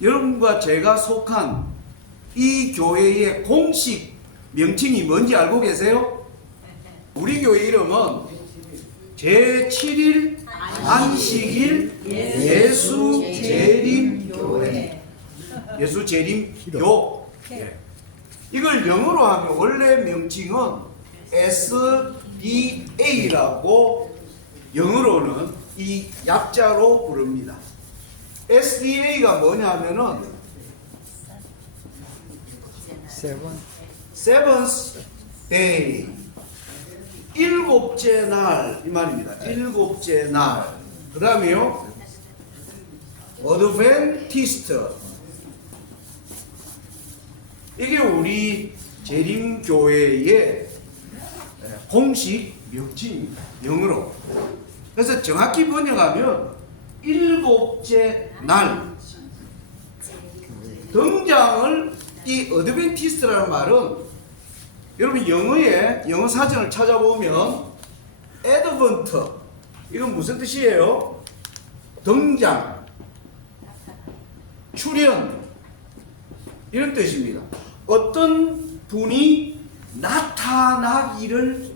여러분과 제가 속한 이 교회의 공식 명칭이 뭔지 알고 계세요? 우리 교회 이름은 제7일 안식일 예수재림교회. 예수재림교. 예. 이걸 영어로 하면 원래 명칭은 SDA라고 영어로는 이 약자로 부릅니다. SDA가 뭐냐면은 Seventh Day, 일곱째 날 이 말입니다. 일곱째 날. 그 다음에요 어드벤티스트. 이게 우리 재림교회의 공식 명칭입니다. 영어로. 그래서 정확히 번역하면 일곱째 날. 등장을 이 어드벤티스트라는 말은 여러분 영어 사전을 찾아보면 애드번트 이건 무슨 뜻이에요? 등장, 출현 이런 뜻입니다. 어떤 분이 나타나기를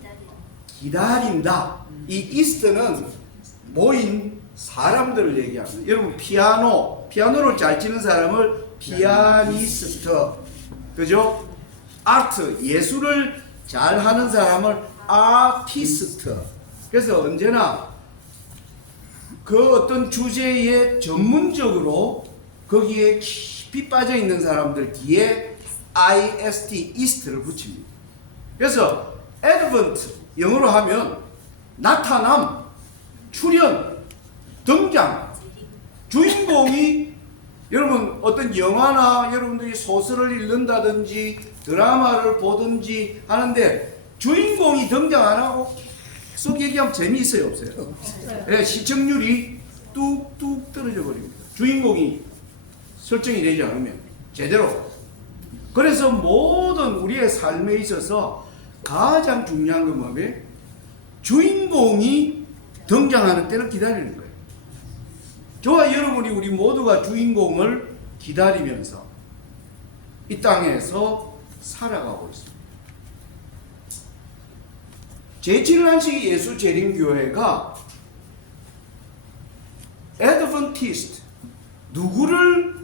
기다린다. 이 이스트는 모인 사람들을 얘기합니다. 여러분 피아노를 잘 치는 사람을 피아니스트, 그죠? 아트, 예술을 잘 하는 사람을 아티스트. 그래서 언제나 그 어떤 주제에 전문적으로 거기에 깊이 빠져 있는 사람들 뒤에 IST, 이스트를 붙입니다. 그래서 advent, 영어로 하면 나타남, 출현, 등장, 주인공이 여러분 어떤 영화나 여러분들이 소설을 읽는다든지 드라마를 보든지 하는데 주인공이 등장 안 하고 계속 얘기하면 재미있어요, 없어요? 네, 시청률이 뚝뚝 떨어져 버립니다. 주인공이 설정이 되지 않으면 제대로. 그래서 모든 우리의 삶에 있어서 가장 중요한 건 뭐예요? 주인공이 등장하는 때를 기다리는 거예요. 저와 여러분이 우리 모두가 주인공을 기다리면서 이 땅에서 살아가고 있습니다. 제7안식 예수재림교회가 애드번티스트, 누구를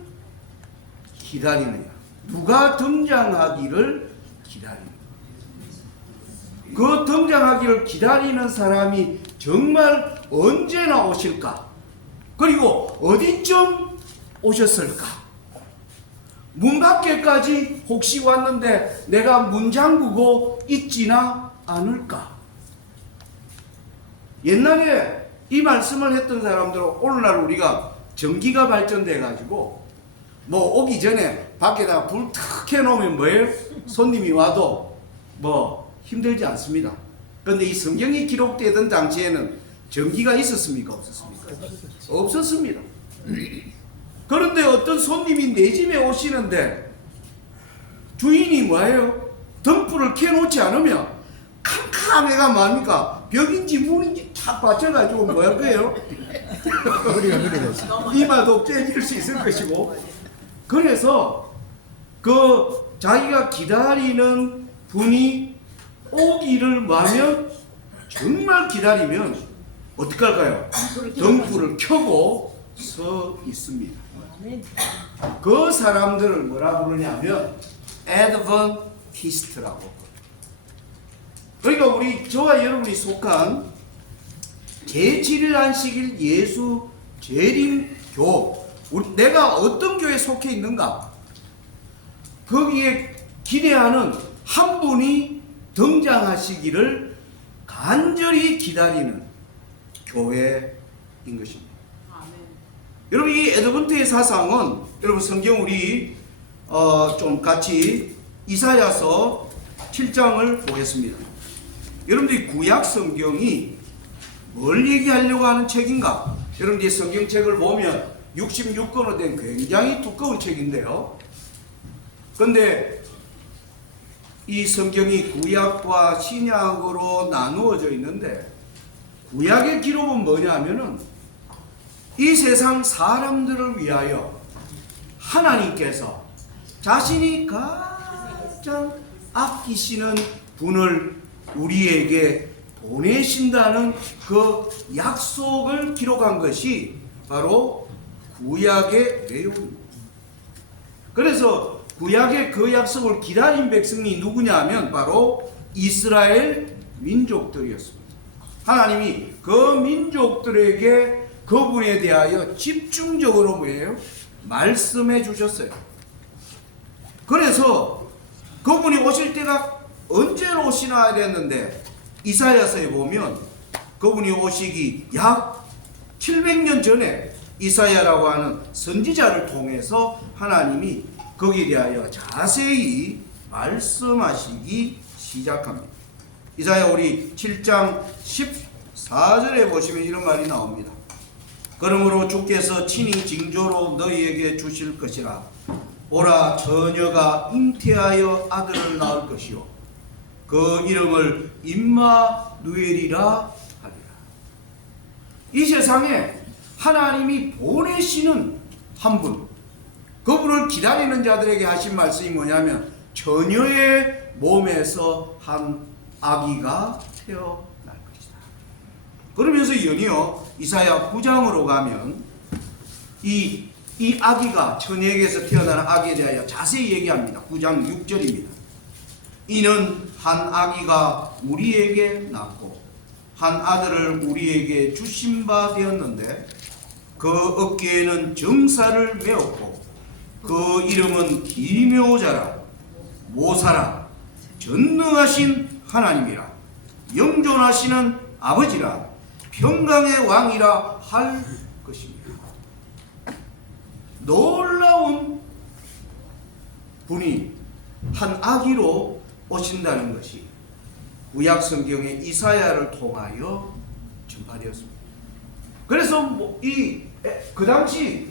기다리느냐, 누가 등장하기를 기다리느냐. 그 등장하기를 기다리는 사람이 정말 언제나 오실까? 그리고 어디쯤 오셨을까? 문 밖에까지 혹시 왔는데 내가 문 잠그고 있지나 않을까? 옛날에 이 말씀을 했던 사람들은 오늘날 우리가 전기가 발전돼 가지고 뭐 오기 전에 밖에다 불 탁 켜놓으면 뭐예요? 손님이 와도 뭐 힘들지 않습니다. 그런데 이 성경이 기록되던 당시에는 전기가 있었습니까? 없었습니까? 없었습니다. 그런데 어떤 손님이 내 집에 오시는데 주인이 뭐예요? 등불을 켜놓지 않으면 캄캄해가 뭡니까? 벽인지 문인지 탁 받쳐가지고 뭐 할 거예요? 이마도 깨질 수 있을 것이고. 그래서 그 자기가 기다리는 분이 오기를 하면 정말 기다리면 어떻게 할까요? 등불을 켜고 서 있습니다. 그 사람들을 뭐라 부르냐면 애드번티스트라고 부릅니다. 그러니까 우리 저와 여러분이 속한 제7일 안식일 예수 재림교, 내가 어떤 교회에 속해 있는가? 거기에 기대하는 한 분이 등장하시기를 간절히 기다리는 교회인 것입니다. 여러분 이 애드번트의 사상은 여러분 성경 우리 좀 같이 이사야서 7장을 보겠습니다. 여러분들이 구약 성경이 뭘 얘기하려고 하는 책인가? 여러분들이 성경책을 보면 66권으로 된 굉장히 두꺼운 책인데요. 그런데 이 성경이 구약과 신약으로 나누어져 있는데 구약의 기록은 뭐냐 하면은 이 세상 사람들을 위하여 하나님께서 자신이 가장 아끼시는 분을 우리에게 보내신다는 그 약속을 기록한 것이 바로 구약의 내용입니다. 그래서 구약의 그 약속을 기다린 백성이 누구냐 하면 바로 이스라엘 민족들이었습니다. 하나님이 그 민족들에게 그분에 대하여 집중적으로 뭐예요? 말씀해 주셨어요. 그래서 그분이 오실 때가 언제로 오시나 이랬는데 이사야서에 보면 그분이 오시기 약 700년 전에 이사야라고 하는 선지자를 통해서 하나님이 거기에 대하여 자세히 말씀하시기 시작합니다. 이사야 우리 7장 14절에 보시면 이런 말이 나옵니다. 그러므로 주께서 친히 징조로 너희에게 주실 것이라. 보라, 처녀가 잉태하여 아들을 낳을 것이요 그 이름을 임마누엘이라 하리라. 이 세상에 하나님이 보내시는 한 분, 그분을 기다리는 자들에게 하신 말씀이 뭐냐면 처녀의 몸에서 한 아기가 태어날 것이다. 그러면서 연이어 이사야 9장으로 가면 이 아기가 처녀에게서 태어나는 아기에 대하여 자세히 얘기합니다. 9장 6절입니다. 이는 한 아기가 우리에게 낳고 한 아들을 우리에게 주신 바 되었는데 그 어깨에는 정사를 메었고 그 이름은 기묘자라 모사라 전능하신 하나님이라 영존하시는 아버지라 평강의 왕이라 할 것입니다. 놀라운 분이 한 아기로 오신다는 것이 구약 성경의 이사야를 통하여 전파되었습니다. 그래서 그 당시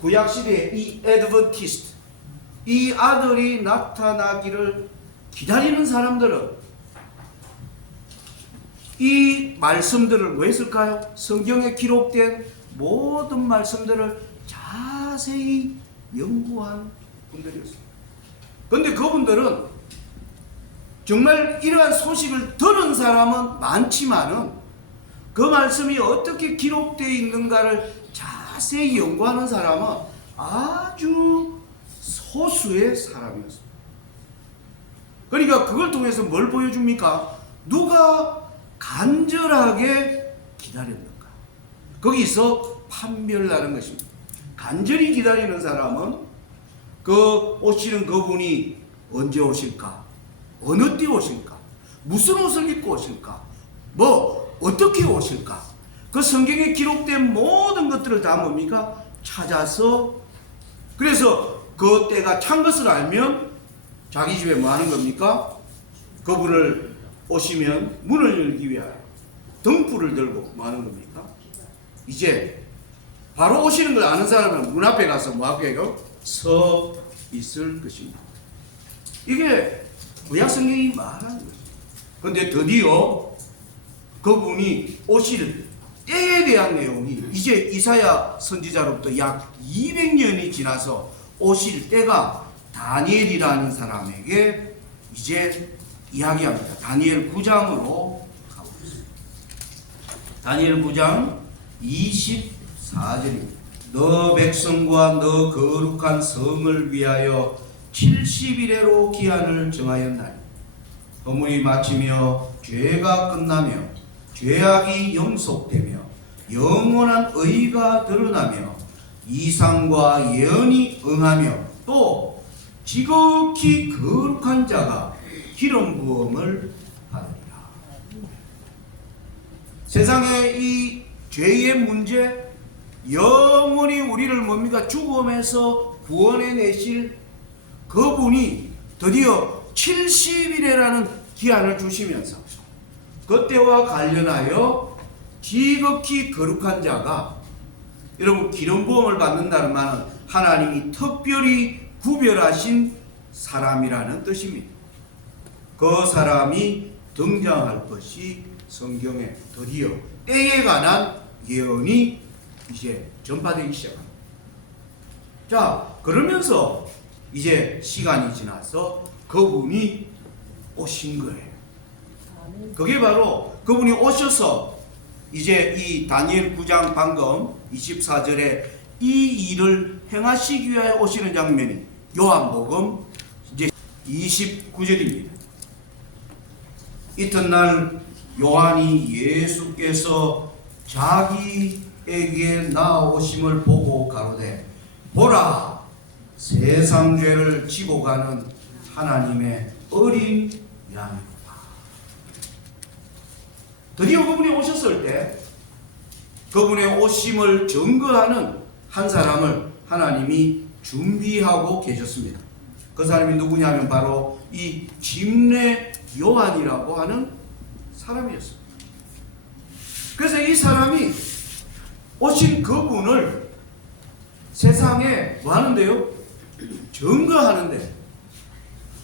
구약 시대에 이 애드번티스트, 이 아들이 나타나기를 기다리는 사람들은 이 말씀들을 뭐 했을까요? 성경에 기록된 모든 말씀들을 자세히 연구한 분들이었습니다. 그런데 그분들은 정말 이러한 소식을 들은 사람은 많지만은 그 말씀이 어떻게 기록되어 있는가를 자세히 연구하는 사람은 아주 소수의 사람이었습니다. 그러니까 그걸 통해서 뭘 보여줍니까? 누가 간절하게 기다렸는가? 거기서 판별나는 것입니다. 간절히 기다리는 사람은 그 오시는 그분이 언제 오실까? 어느 때 오실까? 무슨 옷을 입고 오실까? 뭐 어떻게 오실까? 그 성경에 기록된 모든 것들을 다 뭡니까? 찾아서 그래서 그 때가 찬 것을 알면 자기 집에 뭐 하는 겁니까? 그분을 오시면 문을 열기 위하여 등불을 들고 뭐 하는 겁니까? 이제 바로 오시는 걸 아는 사람은 문 앞에 가서 뭐 하게요? 서 있을 것입니다. 이게 구약 성경이 말하는 거죠. 그런데 드디어 그분이 오실 때에 대한 내용이 이제 이사야 선지자로부터 약 200년이 지나서 오실 때가 다니엘이라는 사람에게 이제 이야기합니다. 다니엘 9장으로 가보겠습니다. 다니엘 9장 24절입니다. 너 백성과 너 거룩한 성을 위하여 70일에로 기한을 정하였나니 허물이 마치며 죄가 끝나며 죄악이 영속되며 영원한 의가 드러나며 이상과 예언이 응하며 또 지극히 거룩한 자가 기름 부음을 받으리라. 세상의 이 죄의 문제, 영원히 우리를 뭡니까? 죽음에서 구원해 내실 그분이 드디어 70일이라는 기한을 주시면서 그때와 관련하여 지극히 거룩한 자가, 여러분 기름 부음을 받는다는 말은 하나님이 특별히 구별하신 사람이라는 뜻입니다. 그 사람이 등장할 것이 성경에 드디어 때에 관한 예언이 이제 전파되기 시작합니다. 자, 그러면서 이제 시간이 지나서 그분이 오신 거예요. 그게 바로 그분이 오셔서 이제 이 다니엘 9장 방금 24절에 이 일을 행하시기 위하여 오시는 장면이 요한복음 이제 29절입니다. 이튿날 요한이 예수께서 자기에게 나오심을 보고 가로되 보라 세상 죄를 지고 가는 하나님의 어린 양이구나. 드디어 그분이 오셨을 때 그분의 오심을 증거하는 한 사람을 하나님이 준비하고 계셨습니다. 그 사람이 누구냐면 바로 이 집례 요한이라고 하는 사람이었습니다. 그래서 이 사람이 오신 그분을 세상에 뭐 하는데요? 증거하는데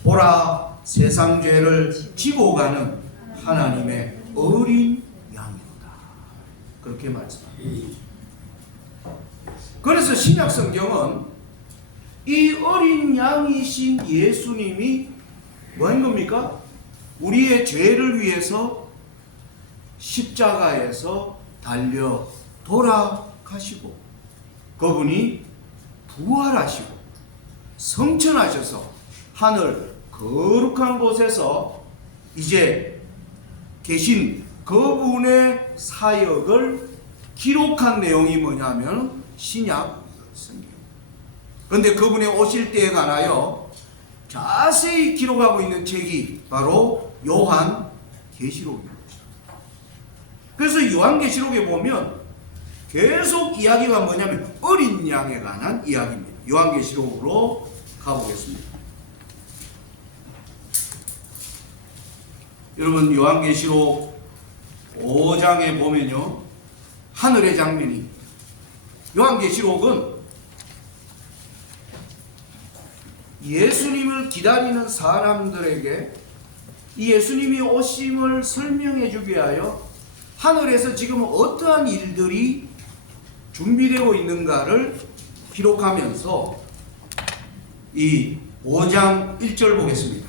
보라 세상 죄를 지고 가는 하나님의 어린 양이로다. 그렇게 말씀합니다. 그래서 신약 성경은 이 어린 양이신 예수님이 뭐한 겁니까? 우리의 죄를 위해서 십자가에서 달려 돌아가시고 그분이 부활하시고 성천하셔서 하늘 거룩한 곳에서 이제 계신 그분의 사역을 기록한 내용이 뭐냐면 신약 성경. 그런데 그분이 오실 때에 관하여 자세히 기록하고 있는 책이 바로 요한계시록입니다. 그래서 요한계시록에 보면 계속 이야기가 뭐냐면 어린 양에 관한 이야기입니다. 요한계시록으로 가보겠습니다. 여러분 요한계시록 5장에 보면요 하늘의 장면이 요한계시록은 예수님을 기다리는 사람들에게 이 예수님이 오심을 설명해 주기 위하여 하늘에서 지금 어떠한 일들이 준비되고 있는가를 기록하면서 이 5장 1절 보겠습니다.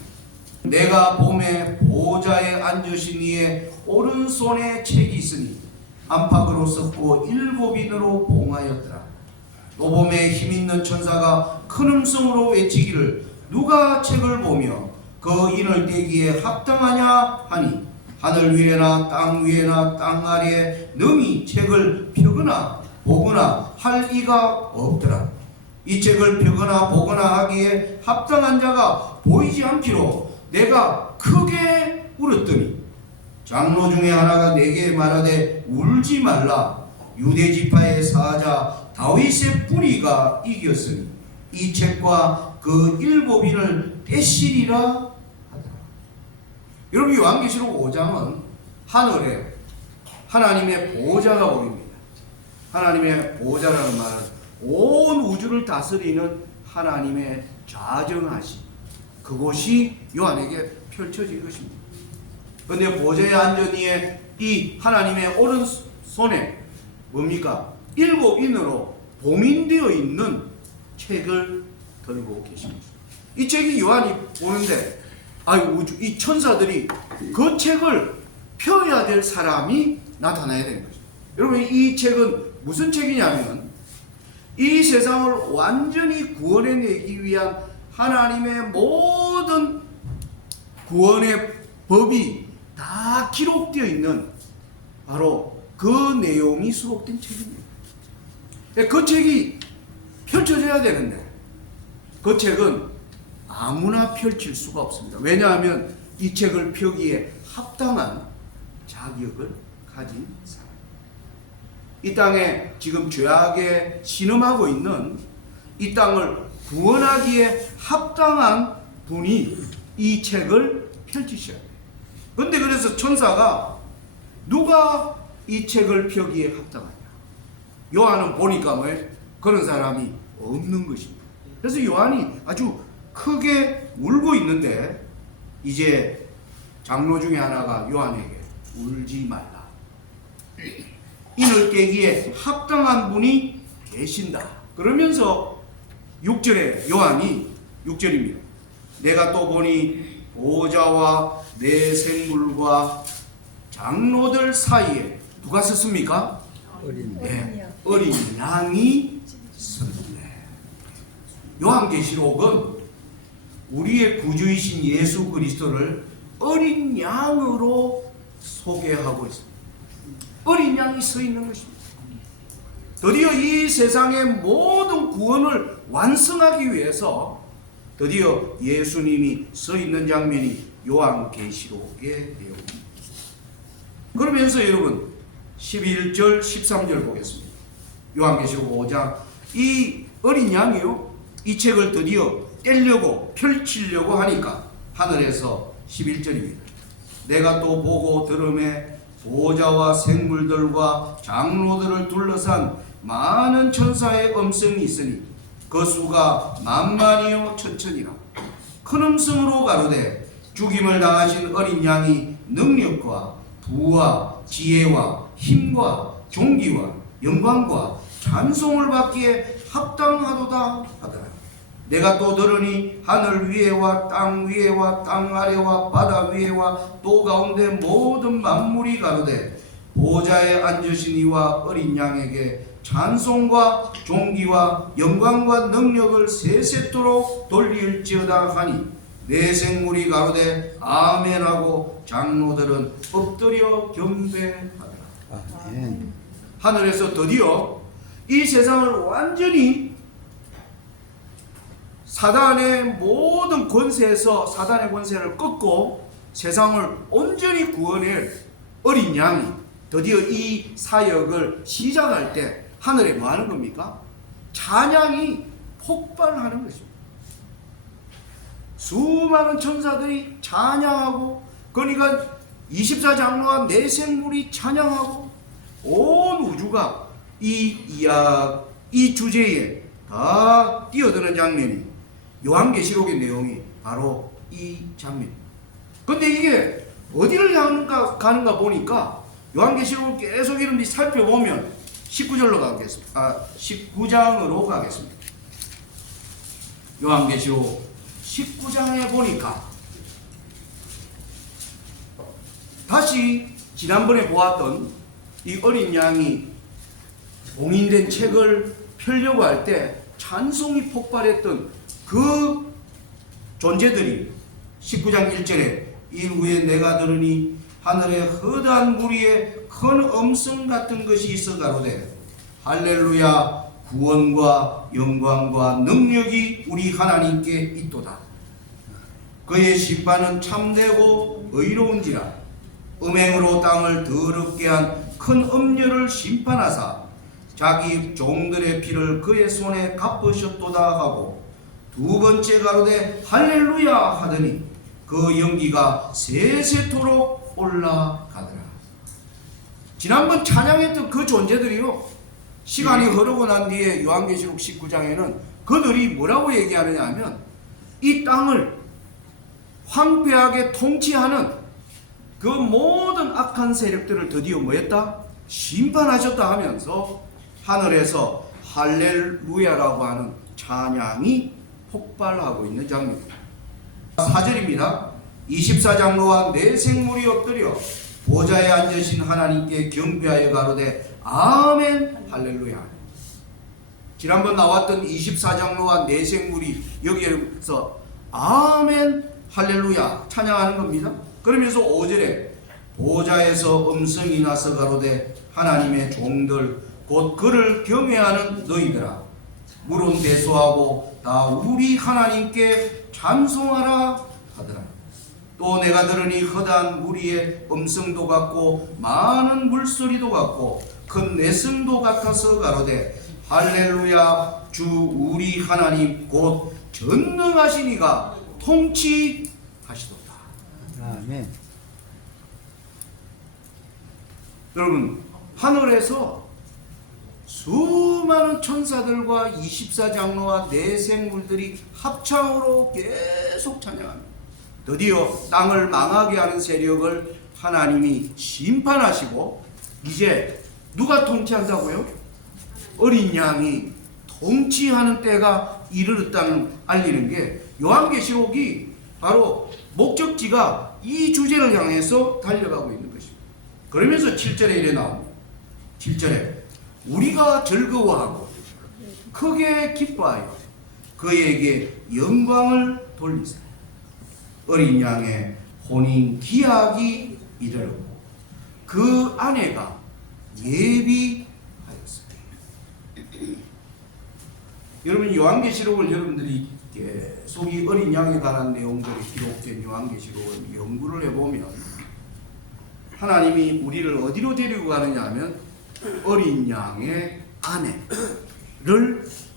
내가 봄에 보좌에 앉으신 이의 오른손에 책이 있으니 안팎으로 썼고 7인으로 봉하였더라. 또 봄에 힘있는 천사가 큰 음성으로 외치기를 누가 책을 보며 그 인을 떼기에 합당하냐 하니 하늘 위에나 땅 위에나 땅 아래에 능히 책을 펴거나 보거나 할 이가 없더라. 이 책을 펴거나 보거나 하기에 합당한 자가 보이지 않기로 내가 크게 울었더니 장로 중에 하나가 내게 말하되 울지 말라. 유대 지파의 사자 다윗의 뿌리가 이겼으니 이 책과 그 7인을 떼시리라 하더라. 여러분 요한계시록 5장은 하늘에 하나님의 보좌가 보입니다. 하나님의 보좌라는 말은 온 우주를 다스리는 하나님의 좌정하심 그곳이 요한에게 펼쳐진 것입니다. 그런데 보좌에 앉은 이의 이 하나님의 오른손에 뭡니까? 7인으로 봉인되어 있는 책을 들고 계십니다. 이 책이 요한이 보는데 이 천사들이 그 책을 펴야 될 사람이 나타나야 되는 거죠. 여러분 이 책은 무슨 책이냐면 이 세상을 완전히 구원해내기 위한 하나님의 모든 구원의 법이 다 기록되어 있는 바로 그 내용이 수록된 책입니다. 그 책이 펼쳐져야 되는데 그 책은 아무나 펼칠 수가 없습니다. 왜냐하면 이 책을 펴기에 합당한 자격을 가진 사람, 이 땅에 지금 죄악에 신음하고 있는 이 땅을 구원하기에 합당한 분이 이 책을 펼치셔야 돼요. 그런데 그래서 천사가 누가 이 책을 펴기에 합당하냐? 요한은 보니까 뭐 그런 사람이 없는 것입니다. 그래서 요한이 아주 크게 울고 있는데 이제 장로 중에 하나가 요한에게 울지 말라. 인을 깨기에 합당한 분이 계신다. 그러면서 6절에 요한이 6절입니다. 내가 또 보니 보좌와 내 생물과 장로들 사이에 누가 섰습니까? 어린 양이 섰네. 요한계시록은 우리의 구주이신 예수 그리스도를 어린 양으로 소개하고 있습니다. 어린 양이 서 있는 것입니다. 드디어 이 세상의 모든 구원을 완성하기 위해서 드디어 예수님이 서 있는 장면이 요한계시록의 내용입니다. 그러면서 여러분 11절 13절 보겠습니다. 요한계시록 5장. 이 어린 양이요, 이 책을 드디어 떼려고 펼치려고 하니까 하늘에서 11절입니다. 내가 또 보고 들음에 보좌와 생물들과 장로들을 둘러싼 많은 천사의 음성이 있으니 그 수가 만만이요 천천이라. 큰 음성으로 가로되 죽임을 당하신 어린 양이 능력과 부와 지혜와 힘과 존귀와 영광과 찬송을 받기에 합당하도다 하더라. 내가 또 들으니 하늘 위에와 땅 위에와 땅 아래와 바다 위에와 또 가운데 모든 만물이 가로되 보좌에 앉으신 이와 어린 양에게 찬송과 존귀와 영광과 능력을 세세토록 돌릴지어다 하니 내 생물이 가로되 아멘하고 장로들은 엎드려 경배하더라. 아멘. 하늘에서 드디어 이 세상을 완전히 사단의 모든 권세에서 사단의 권세를 꺾고 세상을 온전히 구원할 어린 양이 드디어 이 사역을 시작할 때 하늘에 뭐 하는 겁니까? 찬양이 폭발하는 것입니다. 수많은 천사들이 찬양하고, 그러니까 24장로와 내 생물이 찬양하고 온 우주가 이 주제에 다 뛰어드는 장면이 요한계시록의 내용이 바로 이 장면입니다. 근데 이게 어디를 가는가 보니까 요한계시록을 계속 이런데 살펴보면 19절로 가겠습니다. 19장으로 가겠습니다. 요한계시록 19장에 보니까 다시 지난번에 보았던 이 어린 양이 봉인된 책을 펴려고 할 때 찬송이 폭발했던 그 존재들이 19장 1절에 이후에 내가 들으니 하늘에 허다한 무리에 큰 음성 같은 것이 있어 가로되 할렐루야 구원과 영광과 능력이 우리 하나님께 있도다. 그의 심판은 참되고 의로운지라. 음행으로 땅을 더럽게 한 큰 음녀를 심판하사 자기 종들의 피를 그의 손에 갚으셨도다 하고 두 번째 가로되 할렐루야 하더니 그 연기가 세세토록 올라가더라. 지난번 찬양했던 그 존재들이요, 시간이 흐르고 난 뒤에 요한계시록 19장에는 그들이 뭐라고 얘기하느냐 하면 이 땅을 황폐하게 통치하는 그 모든 악한 세력들을 드디어 뭐했다? 심판하셨다 하면서 하늘에서 할렐루야라고 하는 찬양이 폭발하고 있는 장면입니다. 4절입니다. 24장로와 내 생물이 엎드려 보좌에 앉으신 하나님께 경배하여 가로되 아멘 할렐루야. 지난번 나왔던 24장로와 내 생물이 여기에서 아멘 할렐루야 찬양하는 겁니다. 그러면서 5절에 보좌에서 음성이 나서 가로되 하나님의 종들 곧 그를 경외하는 너희들아 물은 대소하고 다 우리 하나님께 찬송하라 하더라. 또 내가 들으니 허다한 무리의 음성도 같고 많은 물소리도 같고 큰 내성도 같아서 가로되 할렐루야 주 우리 하나님 곧 전능하신 이가 통치하시도다. 아멘. 여러분, 하늘에서 수많은 천사들과 24장로와 내 생물들이 합창으로 계속 찬양합니다. 드디어 땅을 망하게 하는 세력을 하나님이 심판하시고 이제 누가 통치한다고요? 어린 양이 통치하는 때가 이르렀다는 알리는 게 요한계시록이 바로 목적지가 이 주제를 향해서 달려가고 있는 것입니다. 그러면서 7절에 이래 나옵니다. 7절에 우리가 즐거워하고 크게 기뻐하여 그에게 영광을 돌리사 어린 양의 혼인 기약이 이르렀고 그 아내가 예비하였습니다. 여러분 요한계시록을 여러분들이 계속 이 어린 양에 관한 내용들이 기록된 요한계시록을 연구를 해보면 하나님이 우리를 어디로 데리고 가느냐 하면 어린 양의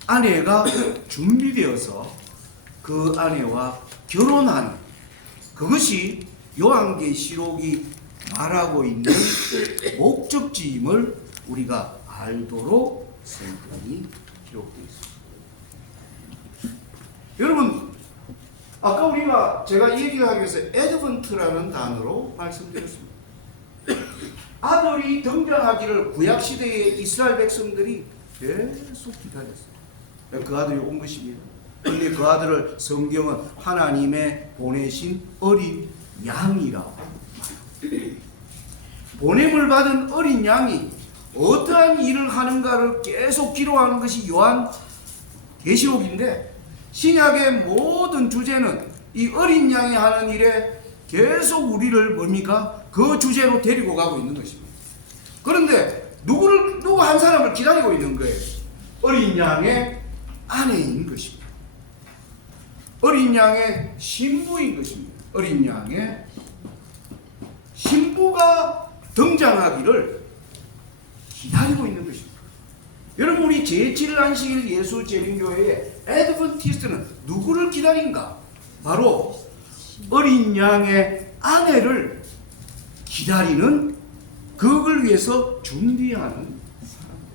아내가 준비되어서 그 아내와 결혼하는 그것이 요한계시록이 말하고 있는 목적지임을 우리가 알도록 성경이 기록되어 있습니다. 여러분 아까 제가 이 얘기를 하기 위해서 애드번트라는 단어로 말씀드렸습니다. 아들이 등장하기를 구약시대의 이스라엘 백성들이 계속 기다렸어요. 그 아들이 온 것입니다. 그런데 그 아들을 성경은 하나님의 보내신 어린 양이라고 말합니다. 보냄을 받은 어린 양이 어떠한 일을 하는가를 계속 기록하는 것이 요한계시록인데 신약의 모든 주제는 이 어린 양이 하는 일에 계속 우리를 뭡니까? 그 주제로 데리고 가고 있는 것입니다. 그런데 누구 한 사람을 기다리고 있는 거예요. 어린 양의 아내인 것입니다. 어린 양의 신부인 것입니다. 어린 양의 신부가 등장하기를 기다리고 있는 것입니다. 여러분 우리 제7일 안식일 예수 재림교회의 애드번티스트는 누구를 기다린가? 바로 어린 양의 아내를 기다리는 그걸 위해서 준비하는 사람들.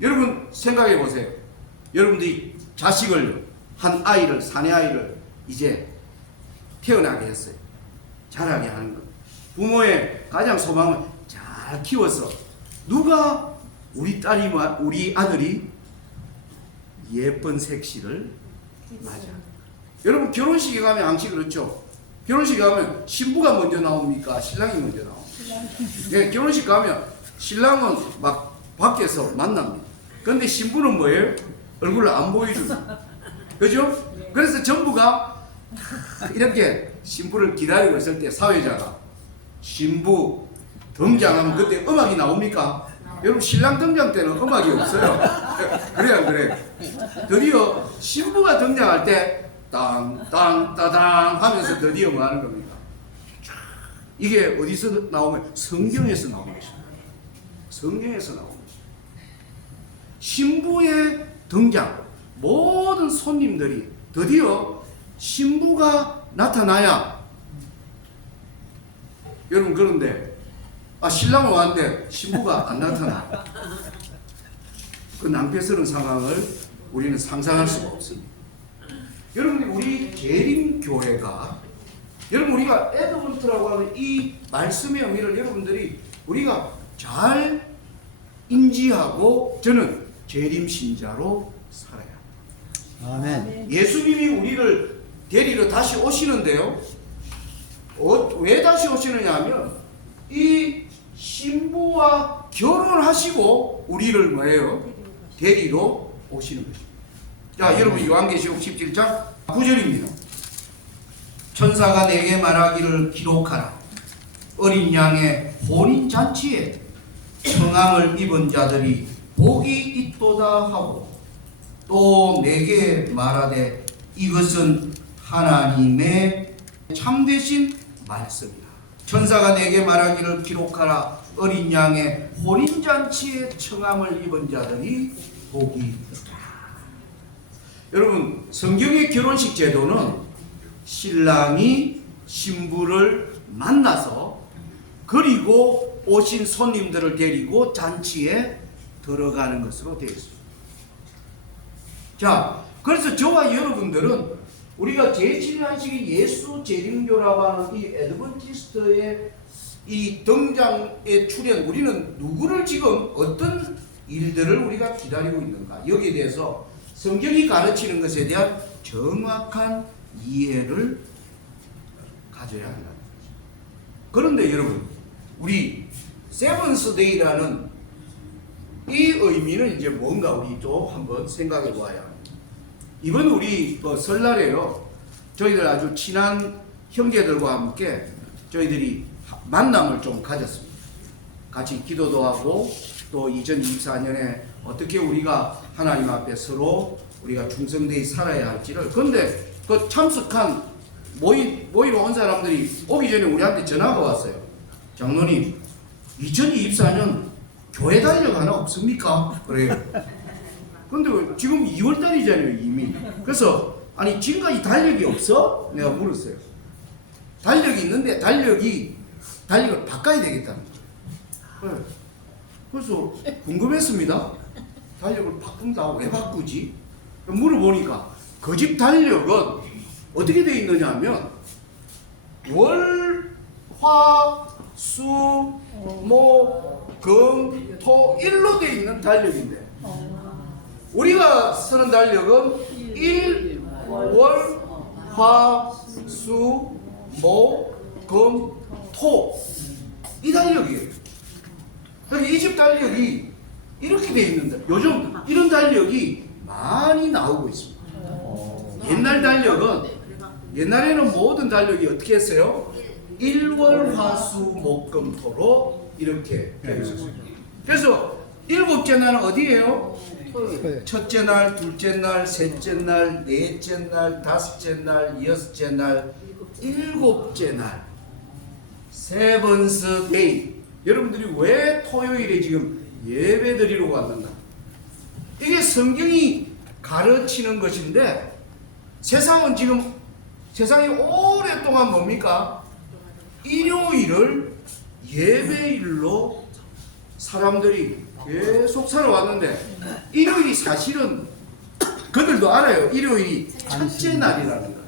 여러분 생각해 보세요. 여러분들이 자식을 사내 아이를 이제 태어나게 했어요. 자라게 하는 것. 부모의 가장 소망은 잘 키워서 누가 우리 아들이 예쁜 색시를 맞아. 여러분 결혼식에 가면 항상 그렇죠. 결혼식 가면 신부가 먼저 나옵니까? 신랑이 먼저 나옵니까? 네, 결혼식 가면 신랑은 막 밖에서 만납니다. 그런데 신부는 뭐예요? 얼굴을 안 보여줍니다. 그죠? 그래서 전부가 이렇게 신부를 기다리고 있을 때 사회자가 신부 등장하면 그때 음악이 나옵니까? 여러분 신랑 등장 때는 음악이 없어요. 그래 안 그래? 드디어 신부가 등장할 때 땅땅따당 하면서 드디어 뭐 하는 겁니까? 이게 어디서 나오면 성경에서 나오는 것입니다. 성경에서 나오는 것입니다. 신부의 등장, 모든 손님들이 드디어 신부가 나타나야 여러분 그런데 신랑은 왔는데 신부가 안 나타나. 그 낭패스러운 상황을 우리는 상상할 수가 없습니다. 여러분 우리 재림교회가 여러분 우리가 애드번트라고 하는 이 말씀의 의미를 여러분들이 우리가 잘 인지하고 저는 재림신자로 살아야 합니다. 아멘. 예수님이 우리를 데리러 다시 오시는데요. 왜 다시 오시느냐 하면 이 신부와 결혼하시고 우리를 뭐예요? 데리러 오시는 것입니다. 자, 여러분 요한계시록 17장 9절입니다. 천사가 내게 말하기를 기록하라. 어린 양의 혼인잔치에 청함을 입은 자들이 복이 있도다 하고 또 내게 말하되 이것은 하나님의 참되신 말씀이라. 천사가 내게 말하기를 기록하라. 어린 양의 혼인잔치에 청함을 입은 자들이 복이 있도다. 여러분 성경의 결혼식 제도는 신랑이 신부를 만나서 그리고 오신 손님들을 데리고 잔치에 들어가는 것으로 되어 있습니다. 자, 그래서 저와 여러분들은 우리가 제7일 안식일 예수 재림교라고 하는 이 애드번티스트의 이 등장의 출현, 우리는 누구를 지금 어떤 일들을 우리가 기다리고 있는가, 여기에 대해서 성경이 가르치는 것에 대한 정확한 이해를 가져야 한다는 거죠. 그런데 여러분, 우리 세븐스 데이라는 이 의미는 이제 뭔가 우리 또 한번 생각해 보아야 합니다. 이번 우리 설날에요, 저희들 아주 친한 형제들과 함께 저희들이 만남을 좀 가졌습니다. 같이 기도도 하고 또 2024년에 어떻게 우리가 하나님 앞에 서로 우리가 충성되이 살아야 할지를. 그런데 그 참석한 모이러 온 사람들이 오기 전에 우리한테 전화가 왔어요. 장로님, 2024년 교회 달력 하나 없습니까? 그래요. 근데 지금 2월달이잖아요 이미. 그래서 아니 지금까지 달력이 없어? 내가 물었어요. 달력이 있는데 달력을 바꿔야 되겠다는 거예요. 네. 그래서 궁금했습니다. 달력을 바꾼다. 왜 바꾸지? 물어보니까 그 집 달력은 어떻게 되어 있느냐 하면 월, 화, 수, 목, 금, 토, 일로 되어 있는 달력인데 우리가 쓰는 달력은 일, 월, 화, 수, 목, 금, 토, 이 달력이에요. 그러니까 이 집 달력이 이렇게 되어 있는데 요즘 이런 달력이 많이 나오고 있습니다. 옛날 달력은, 옛날에는 모든 달력이 어떻게 했어요? 일월화수목금토로 이렇게 되어 있었어요. 그래서 일곱째 날은 어디예요? 첫째 날, 둘째 날, 셋째 날, 넷째 날, 다섯째 날, 여섯째 날, 일곱째 날, 세븐스 데이. 여러분들이 왜 토요일에 지금 예배 드리러 왔는가? 이게 성경이 가르치는 것인데 세상은 지금, 세상이 오랫동안 뭡니까? 일요일을 예배일로 사람들이 계속 살아왔는데 일요일이 사실은 그들도 알아요. 일요일이 첫째 날이라는 거예요.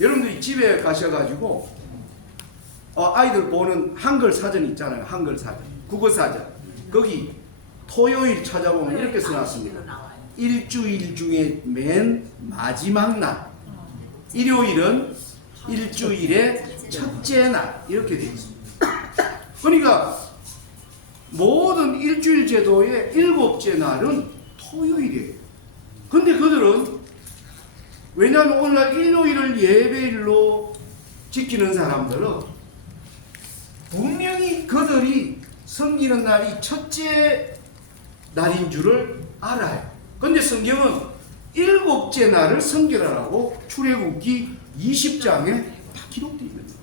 여러분들이 집에 가셔가지고 아이들 보는 한글 사전 있잖아요. 한글 사전, 국어 사전. 거기 토요일 찾아보면 이렇게 써놨습니다. 일주일 중에 맨 마지막 날. 일요일은 일주일의 첫째 날. 이렇게 되어 있습니다. 그러니까 모든 일주일 제도의 일곱째 날은 토요일이에요. 근데 그들은, 왜냐하면 오늘날 일요일을 예배일로 지키는 사람들은 분명히 그들이 섬기는 날이 첫째 날인 줄을 알아요. 근데 성경은 일곱째 날을 섬기라라고 출애굽기 20장에 다 기록되어 있는 거예요.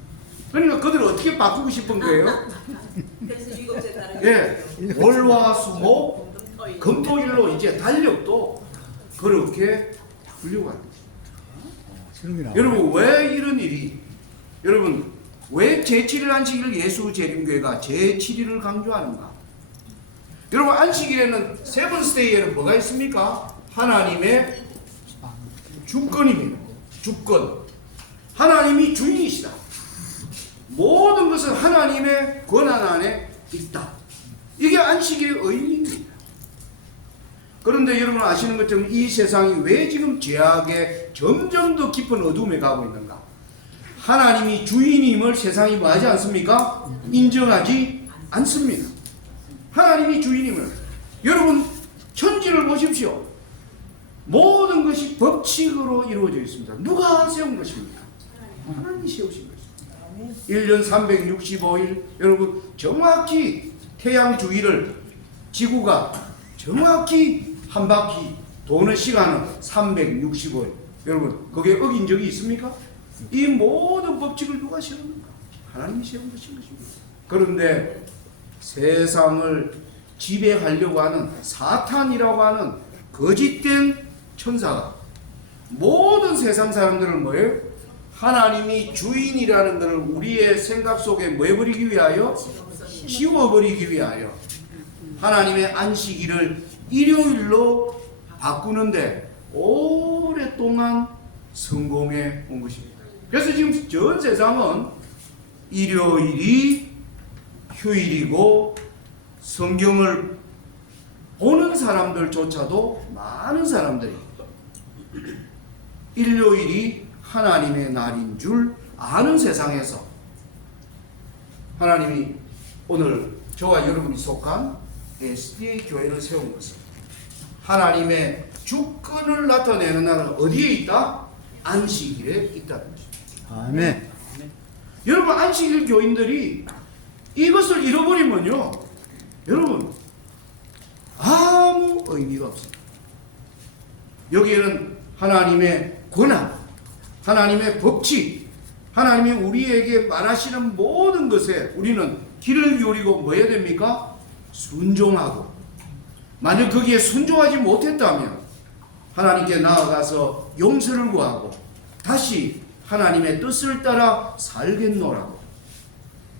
그러니까 그들을 어떻게 바꾸고 싶은 거예요? 예, 월화수목 금토일로 이제 달력도 그렇게 불리고 하는 거예요. 여러분, 왜 이런 일이, 여러분 왜 제7일 안식일을 예수 재림교회가 제7일을 강조하는가? 여러분, 안식일에는, 세븐스데이에는 뭐가 있습니까? 하나님의 주권입니다. 주권. 하나님이 주인이시다. 모든 것은 하나님의 권한 안에 있다. 이게 안식일의 의미입니다. 그런데 여러분 아시는 것처럼 이 세상이 왜 지금 죄악의 점점 더 깊은 어둠에 가고 있는가? 하나님이 주인임을 세상이 뭐하지 않습니까? 인정하지 않습니다. 하나님이 주인임을. 여러분, 천지를 보십시오. 모든 것이 법칙으로 이루어져 있습니다. 누가 세운 것입니까? 하나님이 세우신 것입니다. 1년 365일, 여러분 정확히 태양 주위를 지구가 정확히 한 바퀴 도는 시간은 365일. 여러분, 거기에 어긴 적이 있습니까? 이 모든 법칙을 누가 세웠는가? 하나님이 세운 것입니다. 그런데 세상을 지배하려고 하는 사탄이라고 하는 거짓된 천사가 모든 세상 사람들을 뭐예요? 하나님이 주인이라는 것을 우리의 생각 속에 뭐 해버리기 위하여? 지워버리기 위하여 하나님의 안식일을 일요일로 바꾸는데 오랫동안 성공해 온 것입니다. 그래서 지금 전 세상은 일요일이 휴일이고 성경을 보는 사람들조차도 많은 사람들이 일요일이 하나님의 날인 줄 아는 세상에서 하나님이 오늘 저와 여러분이 속한 SDA 교회를 세운 것은 하나님의 주권을 나타내는 날은 어디에 있다? 안식일에 있다는 것입니다. 아멘. 여러분, 안식일 교인들이 이것을 잃어버리면요, 여러분 아무 의미가 없습니다. 여기에는 하나님의 권한, 하나님의 법칙, 하나님이 우리에게 말하시는 모든 것에 우리는 귀를 기울이고 뭐 해야 됩니까? 순종하고, 만약 거기에 순종하지 못했다면 하나님께 나아가서 용서를 구하고 다시 하나님의 뜻을 따라 살겠노라고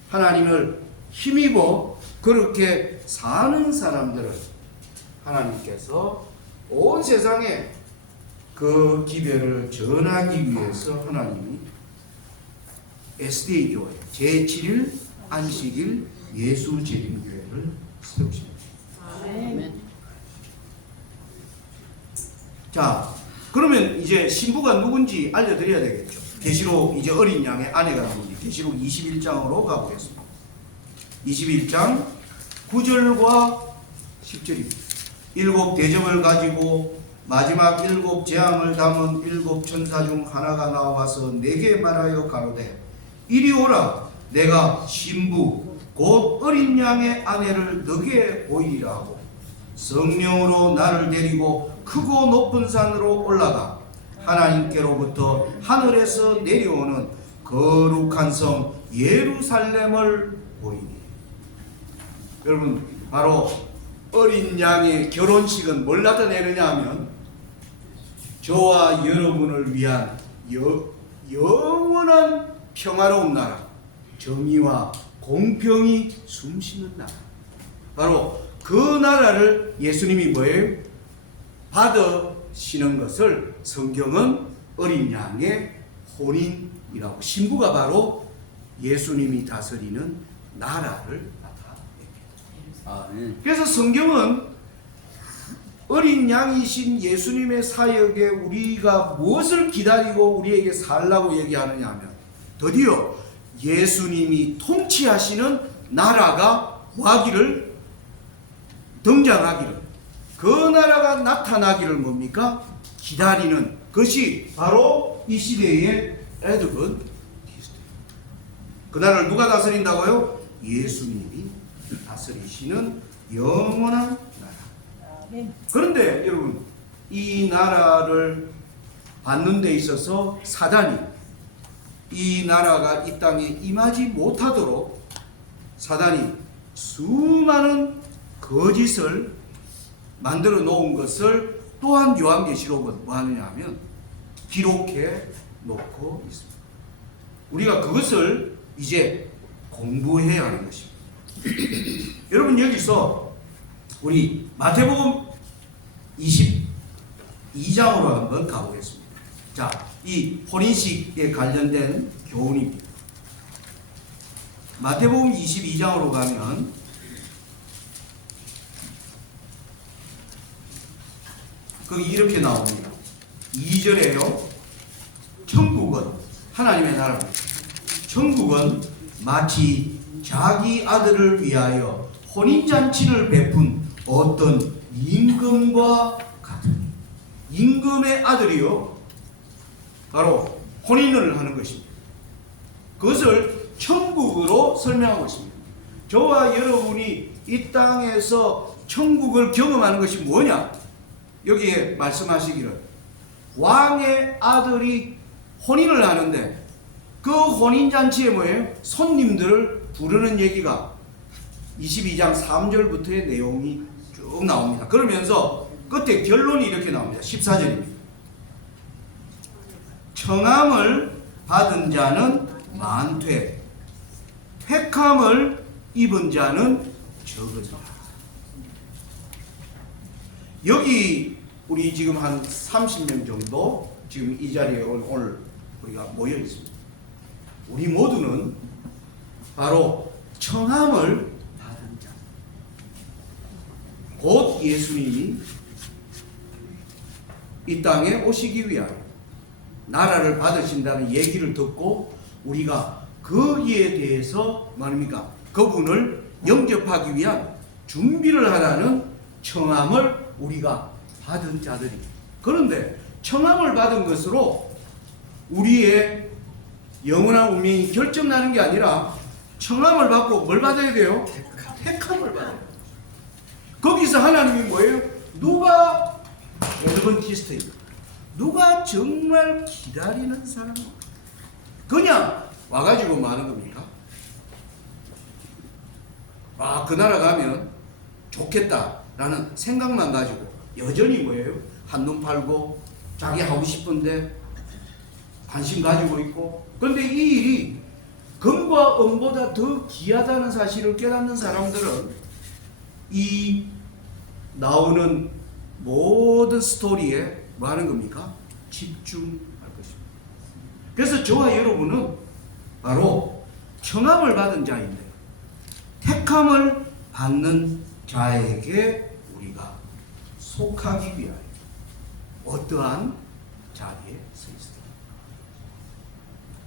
하나님을 힘입어 그렇게 사는 사람들을 하나님께서 온 세상에 그 기별을 전하기 위해서 하나님이 SDA 교회 제7일 안식일 예수재림교회를 세우십니다. 아멘. 자, 그러면 이제 신부가 누군지 알려드려야 되겠죠. 계시록 이제 어린 양의 아내가 누군지 계시록 21장으로 가보겠습니다. 21장 9절과 10절입니다. 일곱 대접을 가지고 마지막 일곱 재앙을 담은 일곱 천사 중 하나가 나와서 내게 말하여 가로되 이리 오라, 내가 신부 곧 어린 양의 아내를 너게 보이리라 하고 성령으로 나를 데리고 크고 높은 산으로 올라가 하나님께로부터 하늘에서 내려오는 거룩한 성 예루살렘을 보이니. 여러분, 바로 어린 양의 결혼식은 뭘 나타내느냐 하면 저와 여러분을 위한 영원한 평화로운 나라, 정의와 공평이 숨쉬는 나라, 바로 그 나라를 예수님이 뭐예요? 받으시는 것을 성경은 어린 양의 혼인이라고, 신부가 바로 예수님이 다스리는 나라를 나타냅니다. 아멘. 그래서 성경은 어린 양이신 예수님의 사역에 우리가 무엇을 기다리고 우리에게 살라고 얘기하느냐 하면 드디어 예수님이 통치하시는 나라가 와기를, 등장하기를, 그 나라가 나타나기를 뭡니까? 기다리는 것이 바로 이 시대의 애드벤티스트. 그 나라를 누가 다스린다고요? 예수님이 다스리시는 영원한 나라. 그런데 여러분, 이 나라를 받는 데 있어서 사단이 이 나라가 이 땅에 임하지 못하도록 사단이 수많은 거짓을 만들어 놓은 것을 또한 요한계시록은 뭐 하느냐 하면 기록해 놓고 있습니다. 우리가 그것을 이제 공부해야 하는 것입니다. 여러분, 여기서 우리 마태복음 22장으로 한번 가보겠습니다. 자, 이 혼인식에 관련된 교훈입니다. 마태복음 22장으로 가면 거기 이렇게 나옵니다. 2절에요. 천국은 하나님의 나라입니다. 천국은 마치 자기 아들을 위하여 혼인잔치를 베푼 어떤 임금과 같으니. 임금의 아들이요, 바로 혼인을 하는 것입니다. 그것을 천국으로 설명하고 있습니다. 저와 여러분이 이 땅에서 천국을 경험하는 것이 뭐냐? 여기에 말씀하시기를 왕의 아들이 혼인을 하는데 그 혼인잔치에 뭐예요? 손님들을 부르는 얘기가 22장 3절부터의 내용이 쭉 나옵니다. 그러면서 끝에 결론이 이렇게 나옵니다. 14절입니다. 청함을 받은 자는 많되 획함을 입은 자는 적으리라. 여기 우리 지금 한 30명 정도 지금 이 자리에 오늘 우리가 모여 있습니다. 우리 모두는 바로 청함을 받은 자. 곧 예수님이 이 땅에 오시기 위하여 나라를 받으신다는 얘기를 듣고 우리가 거기에 대해서 말입니까? 그분을 영접하기 위한 준비를 하라는 청함을 우리가 받은 자들이. 그런데 청함을 받은 것으로 우리의 영원한 운명이 결정나는 게 아니라 청함을 받고 뭘 받아야 돼요? 택함을 받아야 돼요. 거기서 하나님이 뭐예요? 누가 어드벤티스트입니다. 누가 정말 기다리는 사람? 그냥 와가지고 뭐 하는 겁니까? 아, 그 나라 가면 좋겠다라는 생각만 가지고 여전히 뭐예요? 한눈 팔고 자기 하고 싶은데 관심 가지고 있고. 그런데 이 일이 금과 은보다 더 귀하다는 사실을 깨닫는 사람들은 이 나오는 모든 스토리에 뭐 하는 겁니까? 집중할 것입니다. 그래서 저와 여러분은 바로 청함을 받은 자인데 택함을 받는 자에게 우리가 속하기 위하여 어떠한 자리에 서 있습니다.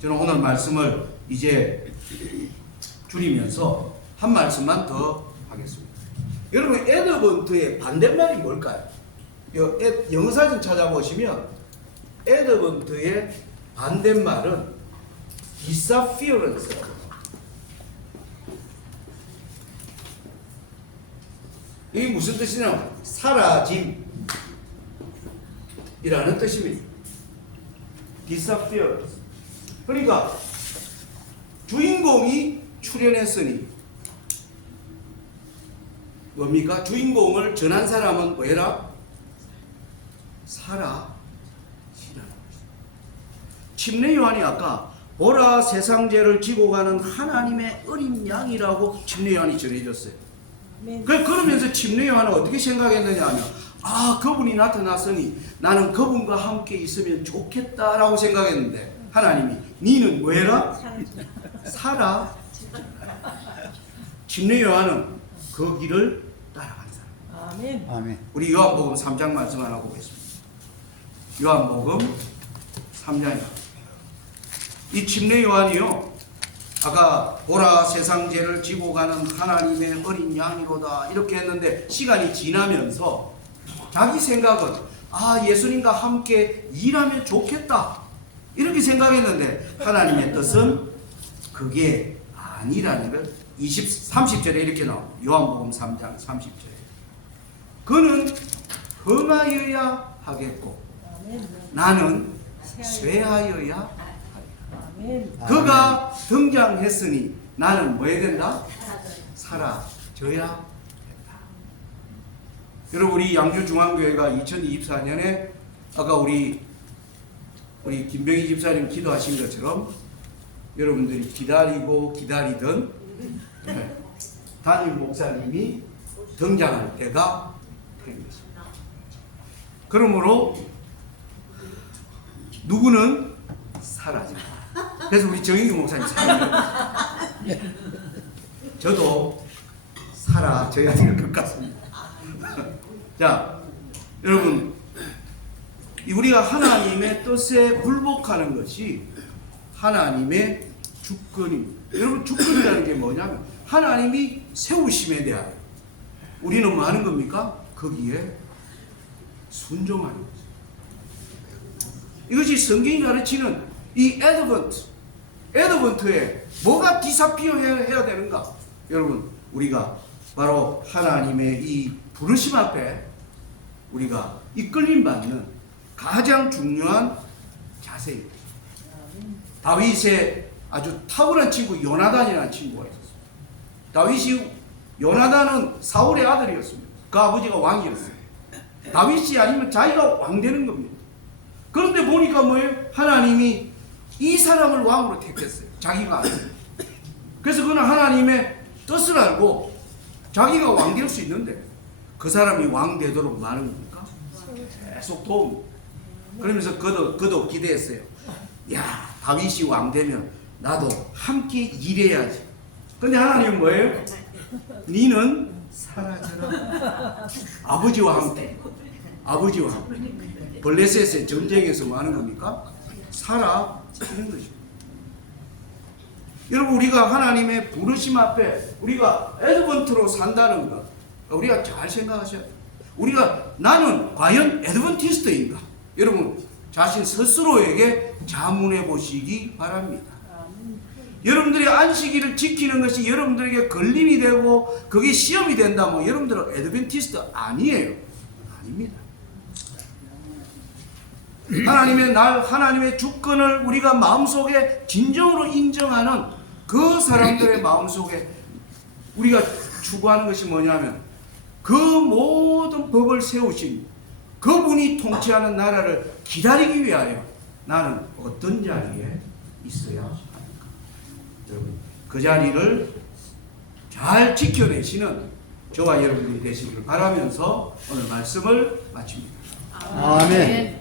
저는 오늘 말씀을 이제 줄이면서 한 말씀만 더 하겠습니다. 여러분, 에드번트의 반대말이 뭘까요? 영어 사진 찾아보시면 에드번트의 반대말은 disappearance라고. 이게 무슨 뜻이냐면 사라짐이라는 뜻입니다. disappearance. 그러니까 주인공이 출연했으니 뭡니까? 주인공을 전한 사람은 뭐해라? 사라지라는 것입니다. 침례 요한이 아까 보라 세상 죄를 지고 가는 하나님의 어린 양이라고 침례 요한이 전해줬어요. 그러면서 침례 요한은 어떻게 생각했느냐 하면, 아, 그분이 나타났으니 나는 그분과 함께 있으면 좋겠다라고 생각했는데 하나님이 니는 뭐해라? 살아. 침례 요한은 그 길을 따라간 사람. 아멘. 아멘. 우리 요한복음 3장 말씀 하나 보겠습니다. 요한복음 3장이요. 이 침례 요한이요, 아까 보라 세상 죄를 지고 가는 하나님의 어린 양이로다 이렇게 했는데 시간이 지나면서 자기 생각은 아, 예수님과 함께 일하면 좋겠다 이렇게 생각했는데 하나님의 뜻은 그게 아니라는 걸 30절에 이렇게 나옵니다. 요한복음 3장 30절에 그는 흥하여야 하겠고 나는 쇠하여야 하겠다. 그가 등장했으니 나는 뭐 해야 된다? 사라져야 된다. 여러분, 우리 양주중앙교회가 2024년에 아까 우리 김병희 집사님 기도하신 것처럼 여러분들이 기다리고 기다리던 담임 목사님이 등장할 때가 된 것입니다. 그러므로 누구는 사라집니다. 그래서 우리 정인규 목사님 사라져요. 저도 사라져야 될 것 같습니다. 자, 여러분, 우리가 하나님의 뜻에 굴복하는 것이 하나님의 주권입니다. 여러분, 주권이라는 게 뭐냐면 하나님이 세우심에 대하여 우리는 뭐 하는 겁니까? 거기에 순종하는 거죠. 이것이 성경이 가르치는 이 에드번트에 뭐가 디사피어 해야 되는가? 여러분, 우리가 바로 하나님의 이 부르심 앞에 우리가 이끌림 받는 가장 중요한 자세입니다. 다윗의 아주 탁월한 친구 요나단이라는 친구가 있었어요. 요나단은 사울의 아들이었습니다. 그 아버지가 왕이었어요. 다윗이 아니면 자기가 왕 되는 겁니다. 그런데 보니까 뭐예요? 하나님이 이 사람을 왕으로 택했어요. 자기가 아니에요. 그래서 그는 하나님의 뜻을 알고 자기가 왕 될 수 있는데 그 사람이 왕 되도록 뭐 하는 겁니까? 계속 도움. 그러면서 그도 기대했어요. 야, 다윗이 왕 되면 나도 함께 일해야지. 근데 하나님은 뭐예요? 니는 사라져라. 아버지와 함께. 아버지와 함께. 블레셋의 전쟁에서 뭐 하는 겁니까? 사라지는 거죠. 여러분, 우리가 하나님의 부르심 앞에 우리가 애드번트로 산다는 것, 우리가 잘 생각하셔야 돼요. 우리가 나는 과연 애드번티스트인가? 여러분 자신 스스로에게 자문해 보시기 바랍니다. 여러분들이 안식일을 지키는 것이 여러분들에게 걸림이 되고 그게 시험이 된다면 여러분들은 애드번티스트 아니에요. 아닙니다. 하나님의 날, 하나님의 주권을 우리가 마음속에 진정으로 인정하는 그 사람들의 마음속에 우리가 추구하는 것이 뭐냐면 그 모든 법을 세우신 그분이 통치하는 나라를 기다리기 위하여 나는 어떤 자리에 있어야 합니까? 여러분, 그 자리를 잘 지켜내시는 저와 여러분들이 되시기를 바라면서 오늘 말씀을 마칩니다. 아멘.